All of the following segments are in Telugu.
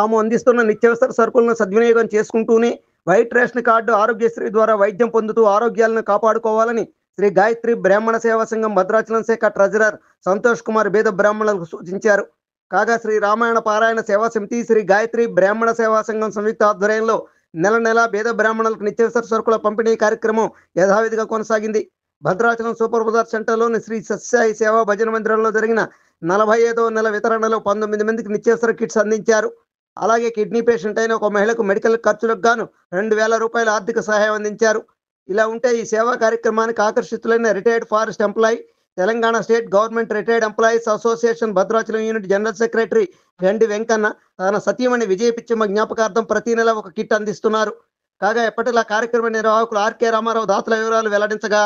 తాము అందిస్తున్న నిత్యావసర సరుకులను సద్వినియోగం చేసుకుంటూనే వైట్ రేషన్ కార్డు ఆరోగ్యశ్రీ ద్వారా వైద్యం పొందుతూ ఆరోగ్యాలను కాపాడుకోవాలని శ్రీ గాయత్రి బ్రాహ్మణ సేవా సంఘం భద్రాచలం శాఖ ట్రెజరర్ సంతోష్ కుమార్ పేద బ్రాహ్మణులకు సూచించారు. కాగా శ్రీ రామాయణ పారాయణ సేవా సమితి, శ్రీ గాయత్రి బ్రాహ్మణ సేవా సంఘం సంయుక్త ఆధ్వర్యంలో నెల పేద బ్రాహ్మణులకు నిత్యావసర సరుకుల పంపిణీ కార్యక్రమం యథావిధిగా కొనసాగింది. భద్రాచలం సూపర్ బజార్ సెంటర్లోని శ్రీ సత్యసాయి సేవా భజన మందిరంలో జరిగిన 45వ నెల వితరణలో 19 మందికి నిత్యావసర కిట్స్ అందించారు. అలాగే కిడ్నీ పేషెంట్ అయిన ఒక మహిళకు మెడికల్ ఖర్చులకు గాను 2000 రూపాయల ఆర్థిక సహాయం అందించారు. ఇలా ఉంటే ఈ సేవా కార్యక్రమానికి ఆకర్షితులైన retired forest employee, Telangana state government retired employees association Bhadrachalam unit general secretary Vendi Venkanna తన సతీమణి విజయ పిచ్చమ్మ జ్ఞాపకార్థం ప్రతి నెల ఒక కిట్ అందిస్తున్నారు. కాగా ఎప్పటిలా కార్యక్రమ నిర్వాహకులు ఆర్కే రామారావు దాతల వివరాలు వెల్లడించగా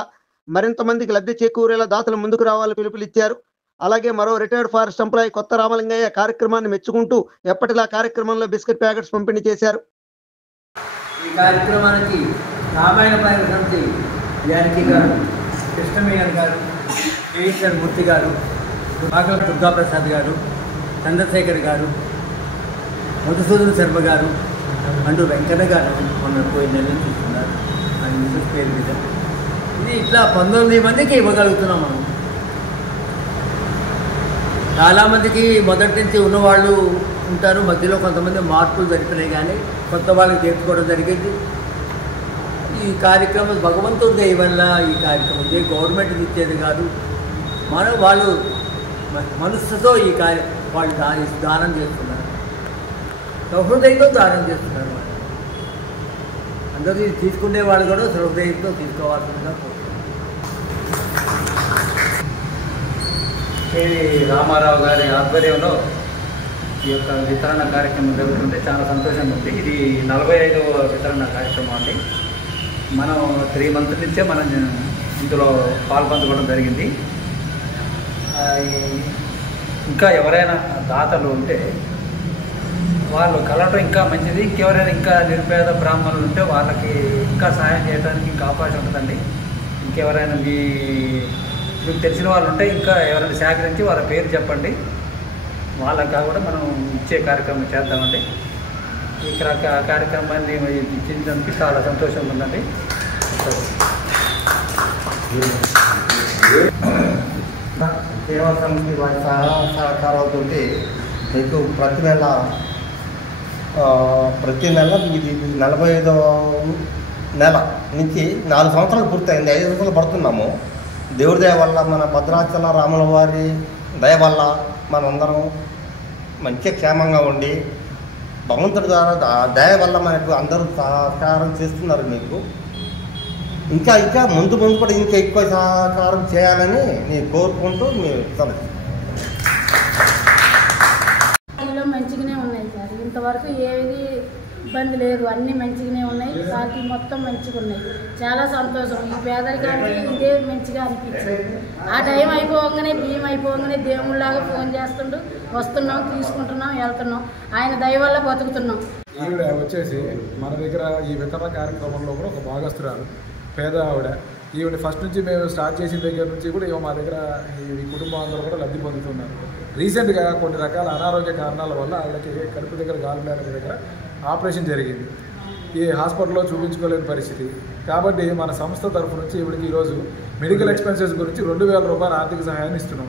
మరింత మందికి లబ్ధి చేకూరేలా దాతలు ముందుకు రావాలని పిలుపునిచ్చారు. అలాగే మరో రిటైర్డ్ ఫారెస్ట్ ఎంప్లాయీ కొత్త రామలింగయ్య కార్యక్రమాన్ని మెచ్చుకుంటూ ఎప్పటిలా కార్యక్రమంలో బిస్కెట్ ప్యాకెట్స్ పంపిణీ చేశారు. ఈ కార్యక్రమానికి రామాయణ పారాయణ సమితి జానకి గారు, కృష్ణమేయన్ గారు, కేఎస్ఆర్ మూర్తి గారు, భాగవత దుర్గాప్రసాద్ గారు, చంద్రశేఖర్ గారు, మధుసూదన్ శర్మ గారు అంటూ వెంకన్న గారు మొన్న పోయి నిర్ణయించుకున్నారు. ఆయన మిసెస్ పేరు మీద ఇది ఇట్లా 19 మందికి ఇవ్వగలుగుతున్నాం. మనం చాలామందికి మొదటి నుంచి ఉన్నవాళ్ళు ఉంటారు, మధ్యలో కొంతమంది మార్పులు జరిపినాయి, కానీ కొత్త వాళ్ళకి చేర్చుకోవడం జరిగింది. ఈ కార్యక్రమం భగవంతుడి దయ వల్ల ఈ కార్యక్రమం గవర్నమెంట్ ఇచ్చేది కాదు, వాళ్ళు మనస్సుతో ఈ వాళ్ళు దానం చేస్తున్నారు, సహృదయంతో దానం చేస్తున్నారు. అందరూ తీసుకునే వాళ్ళు కూడా సహృదయంతో తీసుకోవాల్సిందిగా రామారావు గారి ఆధ్వర్యంలో ఈ యొక్క వితరణ కార్యక్రమం జరుగుతుంటే చాలా సంతోషంగా ఉంది. ఇది 45వ వితరణ కార్యక్రమం అండి. మనం 3 months నుంచే మనం ఇందులో పాల్పంచుకోవడం జరిగింది. ఇంకా ఎవరైనా దాతలు ఉంటే వాళ్ళు కలవటం ఇంకా మంచిది. ఇంకెవరైనా ఇంకా నిరుపేద బ్రాహ్మణులు ఉంటే వాళ్ళకి ఇంకా సహాయం చేయడానికి ఇంకా అవకాశం ఉంటుందండి. ఇంకెవరైనా మీకు తెలిసిన వాళ్ళు ఉంటే ఇంకా ఎవరైనా సేకరించి వాళ్ళ పేరు చెప్పండి, వాళ్ళకి కాకుండా మనం ఇచ్చే కార్యక్రమం చేద్దామండి. ఇక్కడ కార్యక్రమాన్ని ఇచ్చేందుకు చాలా సంతోషంగా ఉందండి. సేవా సమితి వారి సహకారంతో మీకు ప్రతి నెల ఇది 45వ నెల నుంచి 4 సంవత్సరాలు పూర్తయింది. 5 సంవత్సరాలు పడుతున్నాము. దేవుడి దయ వల్ల, మన భద్రాచల రాముల వారి దయ వల్ల మనందరం మంచి క్షేమంగా ఉండి భగవంతుడి ద్వారా దయ వల్ల మనకు అందరూ సహకారం చేస్తున్నారు. మీకు ఇంకా ముందు కూడా ఇంకా ఎక్కువ సహకారం చేయాలని నేను కోరుకుంటూ మీరు మంచిగానే ఉన్నాయి సార్. ఇంతవరకు ఏది ఇబ్బంది లేదు, అన్నీ మంచిగానే ఉన్నాయి. పార్టీ మొత్తం మంచిగా ఉన్నాయి. చాలా సంతోషం. ఈ పేదరికానికి ఇదే మంచిగా అనిపించింది. ఆ టైం అయిపోగానే, బియ్యం అయిపోగానే దేవుళ్ళలాగా ఫోన్ చేస్తుంటూ వస్తున్నాం, తీసుకుంటున్నాం, వెళ్తున్నాం. ఆయన దయ వల్ల బతుకుతున్నాం. ఈవిడ వచ్చేసి మన దగ్గర ఈ వితరణ కార్యక్రమంలో కూడా ఒక భాగస్తురాలు, పేద ఆవిడ. ఈవిడ ఫస్ట్ నుంచి మేము స్టార్ట్ చేసిన దగ్గర నుంచి కూడా మా దగ్గర ఈ కుటుంబం అందరూ కూడా లబ్ధి పొందుతున్నారు. రీసెంట్గా కొన్ని రకాల అనారోగ్య కారణాల వల్ల ఆవిడకి కడుపు దగ్గర గాలి బ్లాడర్ దగ్గర ఆపరేషన్ జరిగింది. ఈ హాస్పిటల్లో చూపించుకోలేని పరిస్థితి. కాబట్టి మన సంస్థ తరఫు నుంచి ఇవిడికి ఈరోజు మెడికల్ ఎక్స్పెన్సెస్ గురించి 2000 రూపాయల ఆర్థిక సహాయాన్ని ఇస్తున్నాం.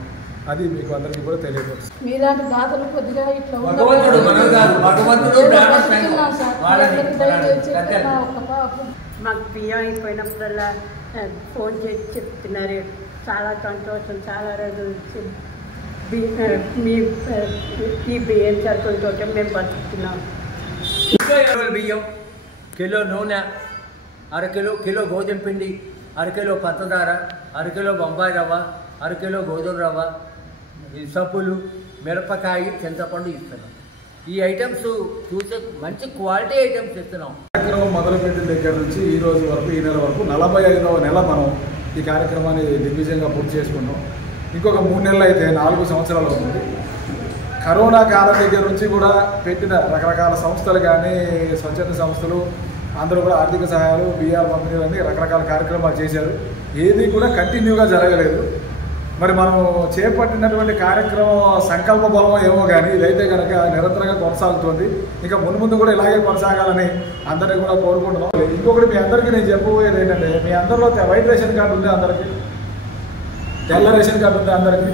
అది మీకు అందరికీ కూడా తెలియదు. మీలాంటి దాతలు కొద్దిగా ఇట్లా మాకు బియ్యం అయిపోయినప్పుడల్లా ఫోన్ చేసి చెప్తున్నారు. చాలా సంతోషం. చాలా రోజులు ఈ బియ్యం సరుకులతో మేము బతుకుతున్నాం. బియ్యం, కిలో నూనె, కిలో గోధుమ పిండి, కిలో పంచదార, కిలో బొంబాయి రవ్వ, కిలో గోధుమ రవ్వ, సబ్బులు, మిరపకాయ, చింతపండు ఇస్తున్నాం. ఈ ఐటమ్స్ చూసే మంచి క్వాలిటీ ఐటమ్స్ ఇస్తున్నాం. కార్యక్రమం మొదలుపెట్టిన దగ్గర నుంచి ఈ రోజు వరకు, ఈ నెల వరకు 45వ నెల మనం ఈ కార్యక్రమాన్ని దిగ్విజయంగా పూర్తి చేసుకున్నాం. ఇంకొక 3 నెలలు అయితే 4 సంవత్సరాలు అవుతుంది. కరోనా కాలం దగ్గర నుంచి కూడా పెట్టిన రకరకాల సంస్థలు కానీ, స్వచ్ఛంద సంస్థలు అందరూ కూడా ఆర్థిక సహాయాలు, బియ్యాల పంపిణీలు అన్నీ రకరకాల కార్యక్రమాలు చేశారు. ఏది కూడా కంటిన్యూగా జరగలేదు. మరి మనం చేపట్టినటువంటి కార్యక్రమం సంకల్ప బలం ఏమో కానీ ఇదైతే కనుక నిరంతరంగా కొనసాగుతుంది. ఇంకా ముందు కూడా ఇలాగే కొనసాగాలని అందరినీ కూడా కోరుకుంటున్నాం. ఇంకొకటి మీ అందరికీ నేను చెప్పబోయేది ఏంటంటే, మీ అందరిలో వైట్ రేషన్ కార్డు ఉంది, అందరికీ తెల్ల రేషన్ కార్డు ఉంది అందరికీ.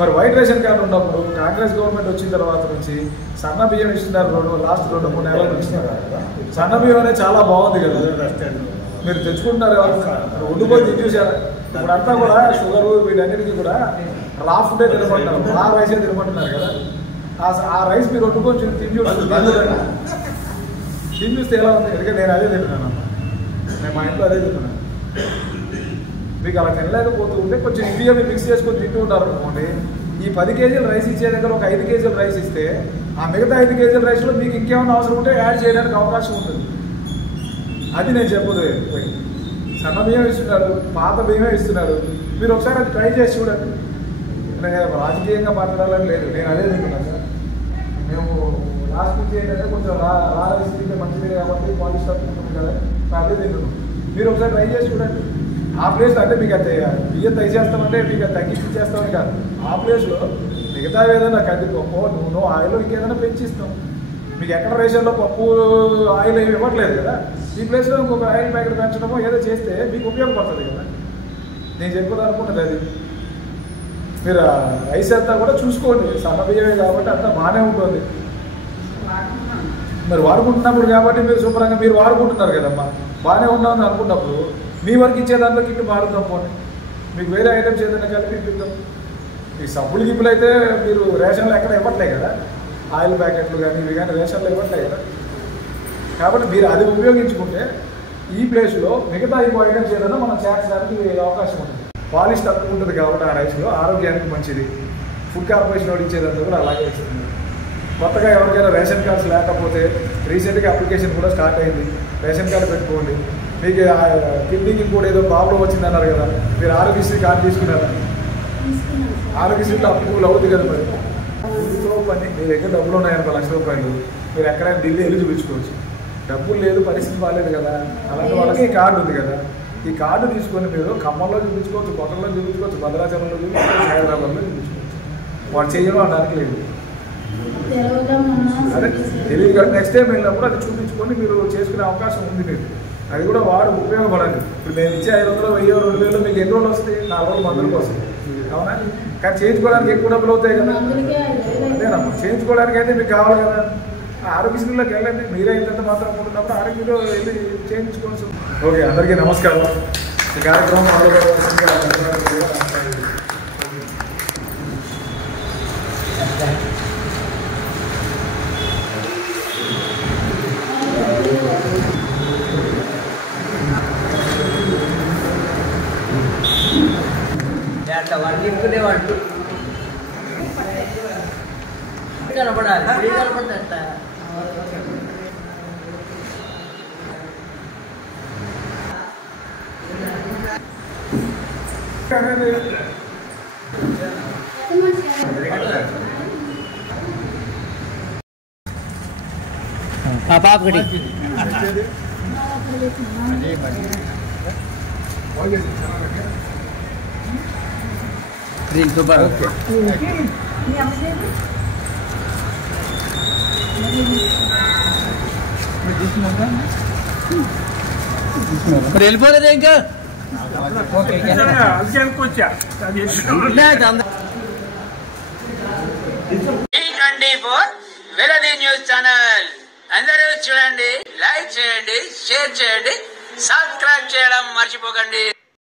మరి వైట్ రేషన్ కార్డు ఉన్నప్పుడు కాంగ్రెస్ గవర్నమెంట్ వచ్చిన తర్వాత నుంచి సన్న బియ్యం ఇస్తున్నారు. లాస్ట్ 2-3 నెలలు ఇస్తున్నారు. సన్న బియ్యం అనేది చాలా బాగుంది కదా, మీరు తెచ్చుకుంటున్నారు. వండుకొని తిని చూసారు. ఇప్పుడు అంతా కూడా షుగర్ వీటన్నిటికీ కూడా రా ఫుడ్డే తినమంటున్నారు, రా రైసే తినమంటున్నారు కదా. ఆ రైస్ మీరు వండుకొని తిని చూస్తే ఎలా ఉంది? ఎందుకంటే నేను అదే తింటున్నాను, నేను మా ఇంట్లో అదే తింటున్నాను. మీకు అలా తినలేకపోతూ ఉంటే కొంచెం ఇండియా మీరు మిక్స్ చేసుకొని తింటూ ఉంటారు అనుకోండి. ఈ 10 కేజీలు రైస్ ఇచ్చే దగ్గర ఒక 5 కేజీలు రైస్ ఇస్తే ఆ మిగతా 5 కేజీల రైస్లో మీకు ఇంకేమైనా అవసరం ఉంటే యాడ్ చేయడానికి అవకాశం ఉంటుంది. అది నేను చెప్పదు. సన్న బియ్యం ఇస్తున్నాడు, పాత బియ్యమే ఇస్తున్నాడు. మీరు ఒకసారి అది ట్రై చేసి చూడండి. నేను రాజకీయంగా మాట్లాడాలని లేదు, నేను అదే తింటున్నాను సార్. మేము లాస్ట్ నుంచి ఏంటంటే కొంచెం రా రైస్ తింటే మంచిది కాబట్టి పాలిష్ ఉంటుంది కదా, అదే తింటున్నాం. మీరు ఒకసారి ట్రై చేసి చూడండి. ఆ ప్లేస్లో అంటే మీకు అది బియ్యం తగ్గిచేస్తామంటే మీకు అది తగ్గించేస్తామని కాదు, ఆ ప్లేస్లో మిగతా ఏదైనా కందిపప్పు, నూనె, ఆయిల్ ఇంకేదైనా పెంచిస్తాం. మీకు ఎక్కడ రేషన్లో పప్పు ఆయిల్ ఏమి ఇవ్వట్లేదు కదా, ఈ ప్లేస్లో ఇంకొక ఆయిల్ ప్యాకెట్ పెంచడమో ఏదో చేస్తే మీకు ఉపయోగపడుతుంది కదా. నేను చెప్పేది అనుకుంటుంది అది. మీరు రైస్ అంతా కూడా చూసుకోండి, సన్న బియ్యమే కాబట్టి అంతా బాగానే ఉంటుంది. మరి వాడుకుంటున్నప్పుడు కాబట్టి మీరు శుభ్రంగా మీరు వాడుకుంటున్నారు కదమ్మా, బాగానే ఉన్నామని అనుకున్నప్పుడు మీ వరకు ఇచ్చే దాంట్లో కిట్టు మారుద్దాం పోనీ, మీకు వేరే ఐటమ్స్ ఏదైనా కలిపి ఇప్పిద్దాం. ఈ సబ్బులు గిప్పులు అయితే మీరు రేషన్లో ఎక్కడ ఇవ్వట్లే కదా, ఆయిల్ ప్యాకెట్లు కానీ ఇవి కానీ రేషన్లో ఇవ్వట్లే కదా. కాబట్టి మీరు అది ఉపయోగించుకుంటే ఈ ప్లేస్లో మిగతా ఇంకో ఐటమ్స్ ఏదైనా మనం చేర్చడానికి అవకాశం ఉంటుంది. పాలిష్ తక్కువ ఉంటుంది కాబట్టి ఆ రైస్లో ఆరోగ్యానికి మంచిది. ఫుడ్ కార్పొరేషన్ వాడు ఇచ్చేదంతా కూడా అలాగే ఇస్తుంది. కొత్తగా ఎవరికైనా రేషన్ కార్డ్స్ లేకపోతే రీసెంట్గా అప్లికేషన్ కూడా స్టార్ట్ అయింది, రేషన్ కార్డు పెట్టుకోండి. మీకు కిడ్నీకి కూడా ఏదో ప్రాబ్లం వచ్చిందన్నారు కదా, మీరు ఆరోగ్యశ్రీ కార్డు తీసుకున్నారా? ఆరోగ్యశ్రీలో అప్లికబుల్ అవుతుంది కదా. మరి ఇందులో పని మీ దగ్గర డబ్బులు ఉన్నాయనుకో ₹1,00,000, మీరు ఎక్కడైనా ఢిల్లీ వెళ్ళి చూపించుకోవచ్చు. డబ్బులు లేదు, పరిస్థితి బాగాలేదు కదా, అలాంటి వాళ్ళకి ఈ కార్డు ఉంది కదా. ఈ కార్డు తీసుకొని మీరు ఖమ్మంలో చూపించుకోవచ్చు, కొత్తలో చూపించుకోవచ్చు, భద్రాచలంలో చూపించుకోవచ్చు, హైదరాబాద్లో చూపించుకోవచ్చు. వాడు చేయడం అనడానికి లేదు. అదే తెలియదు కాబట్టి నెక్స్ట్ టైం వెళ్ళినప్పుడు అది చూపించుకొని మీరు చేసుకునే అవకాశం ఉంది మీకు. అది కూడా వాడు ఉపయోగపడాలి. ఇప్పుడు మేము ఇచ్చే 500, 1000, 2000 మీకు ఎన్ని రోజులు వస్తాయి? 4 రోజులు మందులకు వస్తాయి, అవునా? కానీ చేయించుకోవడానికి ఎక్కువ డబ్బులు అవుతాయి కదా. అదేనమ్మా, చేయించుకోవడానికి అయితే మీకు కావాలి కదా. ఆరోగ్యశ్రీలోకి వెళ్ళండి, మీరే ఇంత మాత్రం అనుకుంటున్నప్పుడు ఆరోగ్యంలో వెళ్ళి చేయించుకోవచ్చు. ఓకే, అందరికీ నమస్కారం. ఈ కార్యక్రమం వర్ణించుకునేవాడు కనపడాలి, కనపడతా. పాపడి సూపర్. మరి వెళ్ళిపోతుంది ఇంకా వెలది న్యూస్ ఛానల్ అందరూ చూడండి, లైక్ చేయండి, షేర్ చేయండి, సబ్స్క్రైబ్ చేయడం మర్చిపోకండి.